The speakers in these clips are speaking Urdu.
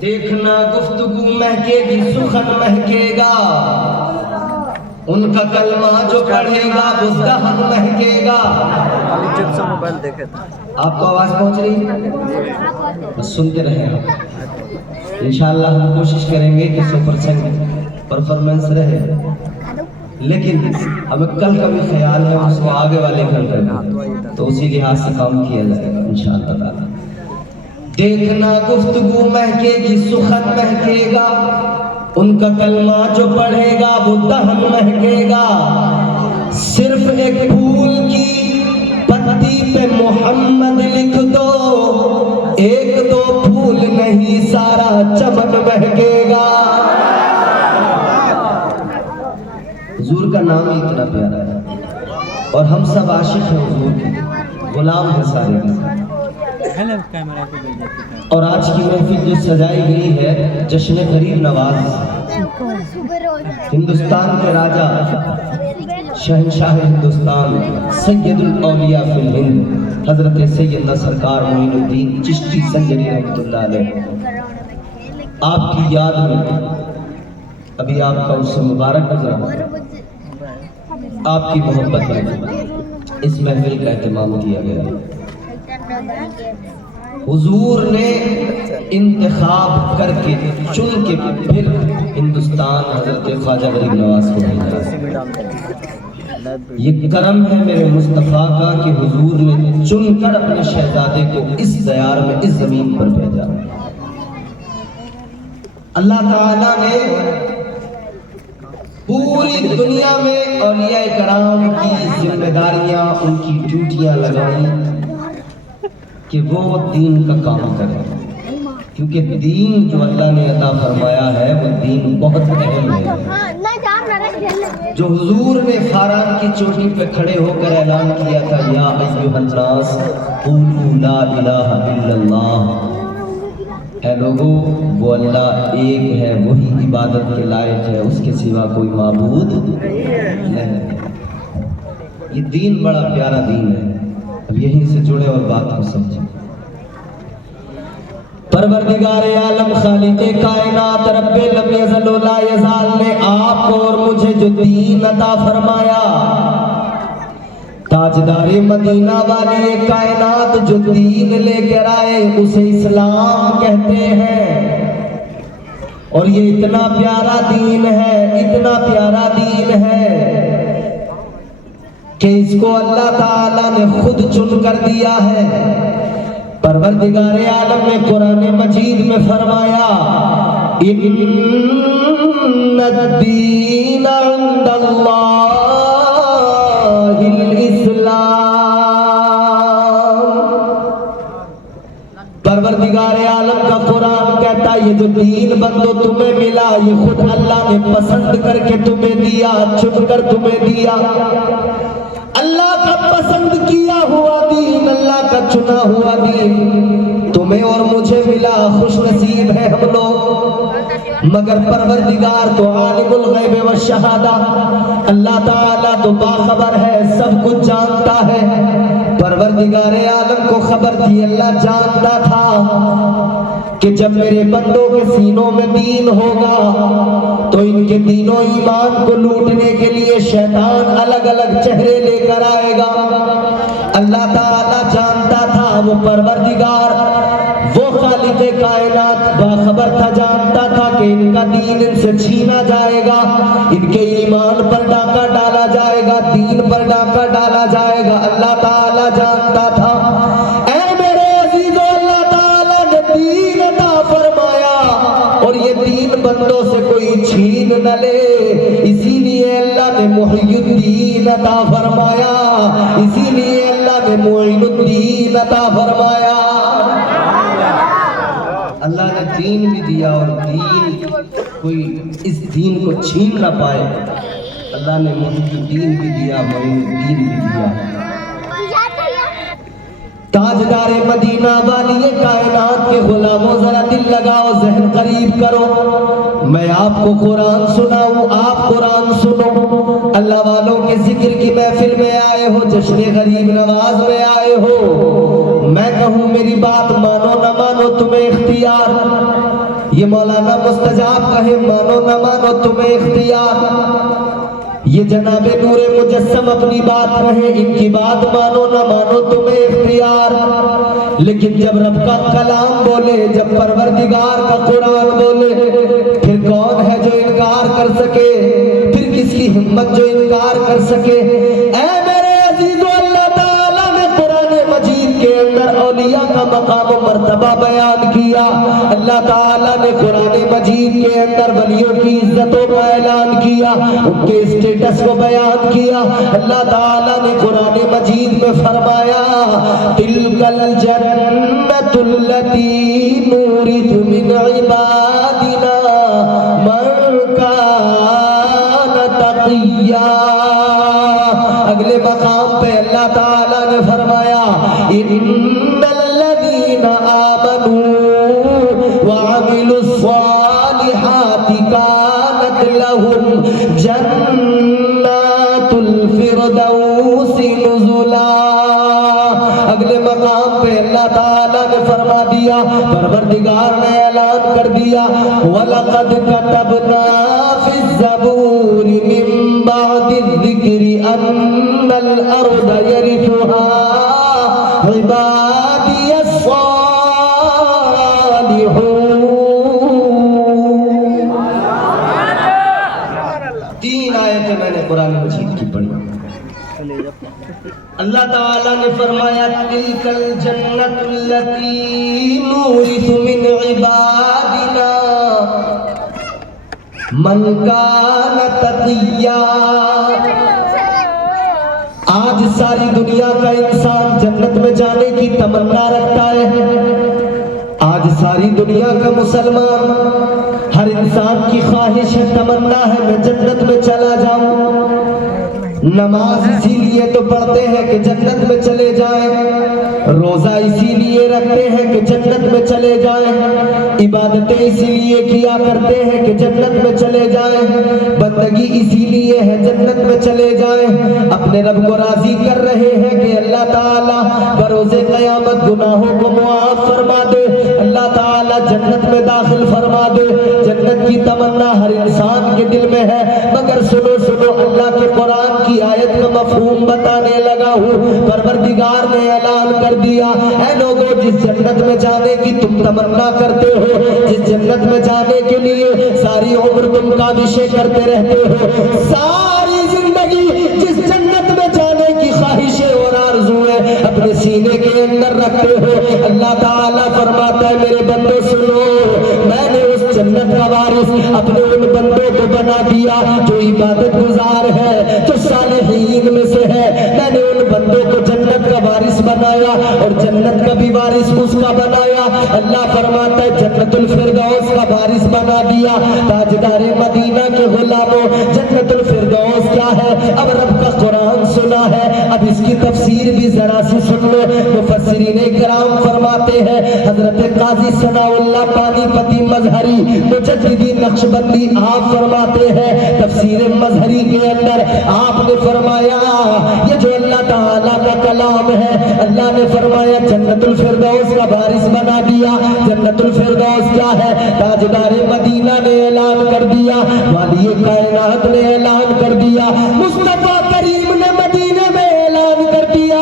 دیکھنا گفتگو مہکے گی سخن مہکے گا، ان کا کلمہ جو پڑھے گا وہ دہن مہکے گا۔ آپ کو آواز پہنچ رہی ہے؟ بس سنتے رہیں آپ۔ انشاءاللہ ہم کوشش کریں گے کہ 100% پرفارمنس رہے، لیکن ہمیں کل کا بھی خیال ہے اس کو آگے والے کل کرنا، تو اسی لحاظ سے کام کیا جائے گا انشاءاللہ تعالی۔ دیکھنا گفتگو مہکے گی سخن مہکے گا، ان کا کلمہ جو پڑھے گا وہ دہن مہکے گا۔ صرف ایک پھول کی پتی پہ محمد لکھ دو، ایک دو پھول نہیں سارا چمن مہکے گا۔ حضور کا نام ہی اتنا پیارا ہے، اور ہم سب عاشق ہیں حضور کے، غلام ہیں سارے۔ اور آج کی محفل جو سجائی گئی ہے جشن غریب نواز، ہندوستان کے راجہ شہنشاہ ہندوستان سید الاولیاء فی الہند حضرت سیدنا سرکار معین الدین چشتی سنجری رحمۃ اللہ علیہ، آپ کی یاد میں ابھی آپ کا اس سے مبارک گزرا، آپ کی محبت میں اس محفل کا اہتمام کیا گیا۔ حضور نے انتخاب کر کے چن کے پھر ہندوستان حضرت خواجہ غریب نواز کو بھیجا۔ یہ کرم ہے میرے مصطفیٰ کا کہ حضور نے چن کر اپنے شہزادے کو اس دیار میں اس زمین پر بھیجا۔ اللہ تعالیٰ نے پوری دنیا میں اولیاء کرام کی ذمہ داریاں، ان کی ڈیوٹیاں لگائیں کہ وہ دین کا کام کریں، کیونکہ دین جو اللہ نے عطا فرمایا ہے وہ دین بہت اہم ہے۔ جو حضور نے خاران کی چوٹی پہ کھڑے ہو کر اعلان کیا تھا، یا ایھا الناس قولوا لا الہ الا اللہ، اے لوگو وہ اللہ ایک ہے، وہی عبادت کے لائق ہے، اس کے سوا کوئی معبود نہیں۔ یہ دین بڑا پیارا دین ہے، اب یہیں سے جڑے اور بات کو سمجھیں۔ پروردگار عالم خالق کائنات رب لم یزل و لا یزال نے آپ کو اور مجھے جو دین عطا فرمایا، تاجدار مدینہ والی کائنات جو دین لے کر آئے اسے اسلام کہتے ہیں۔ اور یہ اتنا پیارا دین ہے، اتنا پیارا دین ہے کہ اس کو اللہ تعالیٰ نے خود چن کر دیا ہے۔ پروردگار عالم نے قرآن مجید میں فرمایا، ان الدین عند اللہ الاسلام۔ پروردگار عالم کا قرآن کہتا ہے یہ جو دین بندو تمہیں ملا یہ خود اللہ نے پسند کر کے تمہیں دیا، چن کر تمہیں دیا۔ اللہ کا پسند کیا ہوا دین، اللہ کا چنا ہوا دین تمہیں اور مجھے ملا، خوش نصیب ہے ہم لوگ۔ مگر پروردگار تو عالم الغیب والشہادہ، اللہ تعالیٰ تو باخبر ہے، سب کچھ جانتا ہے۔ پروردگار عالم کو خبر تھی، اللہ جانتا تھا کہ جب میرے بندوں کے سینوں میں دین ہوگا تو ان کے دینوں ایمان کو لوٹنے کے لیے شیطان الگ الگ چہرے لے کر آئے گا۔ اللہ تعالیٰ جانتا تھا، وہ پروردگار وہ خالق کائنات باخبر تھا، جانتا تھا کہ ان کا دین ان سے چھینا جائے گا، ان کے ایمان پر ڈاکہ ڈالا جائے گا، دین پر ڈاکہ ڈالا جائے گا۔ اللہ تعالیٰ جانتا تھا۔ اے میرے عزیزو، اللہ تعالیٰ نے دین عطا فرمایا اور یہ دین بندوں سے کوئی چھین نہ لے، اسی لیے اللہ نے محی الدین عطا فرمایا، اسی لیے اللہ نے معین الدین عطا فرمایا۔ اللہ نے دین بھی دیا اور دین کوئی اس دین کو چھین نہ پائے، اللہ نے محی الدین بھی دیا، معین الدین بھی دیا۔ تاجدار مدینہ والی کائنات کے غلاموں ذرا دل لگاؤ، ذہن قریب کرو، میں آپ کو قرآن سناؤں، آپ قرآن سنو۔ اللہ والوں کے ذکر کی محفل میں آئے ہو، جشن غریب نواز میں آئے ہو، میں کہوں میری بات مانو نہ مانو تمہیں اختیار۔ یہ مولانا مستجاب کہے مانو نہ مانو تمہیں اختیار، یہ جناب نور مجسم اپنی بات کہے ان کی بات مانو نہ مانو تمہیں اختیار، لیکن جب رب کا کلام بولے، جب پروردگار کا قرآن بولے، پھر کون ہے جو انکار کر سکے؟ پھر کس کی ہمت جو انکار کر سکے؟ اے میرے عزیزو، اللہ تعالیٰ نے قرآن مجید کے اندر اولیاء کا مقام و مرتبہ بیان کیا، اللہ تعالیٰ نے قرآن مجید کے اندر ولیوں کی عزتوں کا اعلان کیا، ان کے اسٹیٹس کو بیان کیا۔ اللہ تعالیٰ نے قرآن مجید میں فرمایا تِلْكَ الْجَنَّةُ الَّتِي نُورِثُ مِنْ عِبَادِنَا مَنْ كَانَ تَقِيًّا۔ اگلے مقام پہ اللہ تعالیٰ نے فرمایا إِنَّ الَّذِينَ آمَنُوا وَعَمِلُوا الصَّالِحَاتِ كَانَتْ لَهُمْ جَنَّاتُ الْفِرْدَوْسِ نُزُلًا۔ اگلے مقام پہ اللہ تعالیٰ نے فرما دیا، پروردگار نے اعلان کر دیا وَلَقَدْ كَتَبْنَا فِي الزَّبُورِ مِن بَعْدِ الذِّكْرِ أَنَّ الْأَرْضَ يَرِثُهَا عِبَادِيَ الصَّالِحُونَ۔ تین آیتیں میں نے قرآن مجید کی پڑھی۔ اللہ تعالیٰ نے فرمایا تِلْكَ الْجَنَّةُ الَّتِي نُورِثُ مِنْ عِبَادِنَا مَنْ كَانَ تَقِيًّا۔ آج ساری دنیا کا انسان جنت میں جانے کی تمنا رکھتا ہے، آج ساری دنیا کا مسلمان، ہر انسان کی خواہش ہے، تمنا ہے میں جنت میں چلا جاؤں۔ نماز اسی لیے تو پڑھتے ہیں کہ جنت میں چلے جائیں، روزہ اسی لیے رکھتے ہیں کہ جنت میں چلے جائیں، عبادتیں اسی لیے کیا کرتے ہیں کہ جنت میں چلے جائیں، بندگی اسی لیے ہے جنت میں چلے جائیں۔ اپنے رب کو راضی کر رہے ہیں کہ اللہ تعالیٰ بروز قیامت گناہوں کو معاف فرما دے، اللہ تعالیٰ جنت میں داخل فرما دے۔ جنت کی تمنا ہر انسان کے دل میں ہے، مگر سنو سنو اللہ کے قرآن کی آیت کا مفہوم بتانے لگا ہوں۔ پروردگار نے اعلان کر دیا اے لوگوں، جس جنت میں جانے کی تم تمنا کرتے ہو، جس جنت میں جانے کے لیے ساری عمر تم کاوشیں کرتے رہتے ہو، ساری زندگی جس جنت میں جانے کی خواہشیں اور آرزویں اپنے سینے کے اندر رکھتے ہو، اللہ تعالیٰ فرماتا ہے میرے بندوں سنو، میں نے اس جنت کا وارث اپنے ان بندوں کو بنا دیا جو عبادت گزار ہے، جو صالحین میں سے ہے۔ میں نے ان بندوں کو جنت کا وارث بنایا اور جنت کا بھی وارث اس کا بنایا۔ اللہ فرماتا ہے جنت الفردوس کا وارث بنا دیا۔ تاجدار مدینہ کے غلاموں، جنت الفردوس کیا ہے؟ اب رب کا قرآن سنا ہے، اب اس کی تفسیر بھی ذرا سی سن لو۔ مفسرین کرام فرماتے ہیں، حضرت قاضی ثناء اللہ پانی پتی مظہری مجددی نقشبندی آپ فرماتے ہیں تفسیر مظہری کے اندر، آپ نے فرمایا یہ جو اللہ تعالیٰ کا کلام ہے، اللہ نے فرمایا جنت الفردوس کا وارث بنا دیا۔ جنت الفردوس کیا ہے؟ تاجدار مدینہ نے اعلان کر دیا، والی کائنات نے اعلان کر دیا، مصطفیٰ کریم نے مدینے میں اعلان کر دیا۔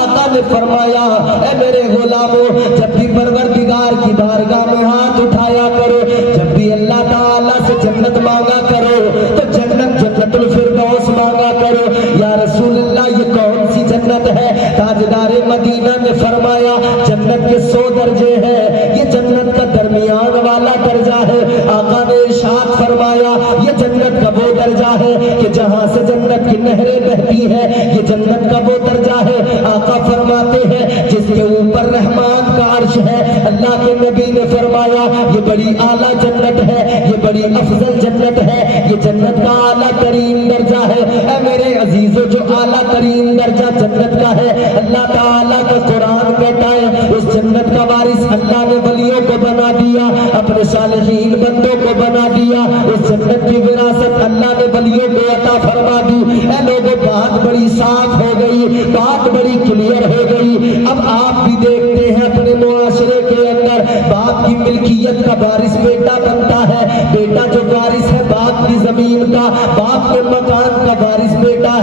آقا نے فرمایا اے میرے غلاموں، جب بھی پروردگار کی بارگاہ میں ہاتھ اٹھایا کرو، جب بھی اللہ تعالیٰ سے جنت مانگا کرو تو جنت الفردوس مانگا کرو۔ یا رسول اللہ یہ کون سی جنت ہے؟ تاجدار مدینہ نے فرمایا جنت کے 100 درجے ہیں، یہ جنت کا درمیان والا درجہ ہے۔ آقا نے ارشاد فرمایا یہ جنت کا وہ درجہ ہے کہ جہاں سے جنت کی نہریں بہتی ہیں، یہ جنت کا وہ درجہ ہے۔ آقا فرماتے ہیں جس کے اوپر رحمان کا عرش ہے۔ اللہ کے نبی نے فرمایا یہ بڑی اعلیٰ جنت ہے، یہ بڑی افضل جنت ہے، یہ جنت کا اعلیٰ ترین درجہ ہے۔ اے میرے عزیزوں، جو اعلیٰ ترین درجہ جنت کا ہے، اللہ تعالیٰ کا قرآن کہتا ہے اس جنت کا وارث اللہ نے ولیوں کو بنا دیا، اپنے صالحین بندوں کو بنا دیا، اس جنت کی وراثت اللہ نے ولیوں کو عطا فرما دی۔ اے لوگوں، بات بڑی صاف ہو گئی، بات بڑی کلیئر ہو گئی۔ اب آپ بھی دیکھتے ہیں اپنے معاشرے کے اندر باپ کی ملکیت کا وارث بیٹا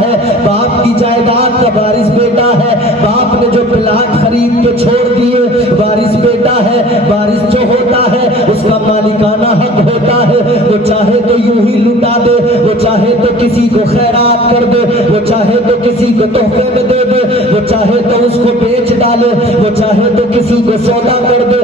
ہے، باپ کی جائیداد کا وارث بیٹا ہے، باپ نے جو پلاٹ خرید کے چھوڑ دیے وارث بیٹا ہے، وارث جو ہوتا ہے اس کا مالکانہ حق ہوتا ہے، وہ چاہے تو یوں ہی لٹا دے، وہ چاہے تو کسی کو خیرات کر دے، وہ چاہے تو کسی کو تحفے میں دے دے، وہ چاہے تو اس کو بیچ ڈالے، وہ چاہے تو کسی کو سودا کر دے،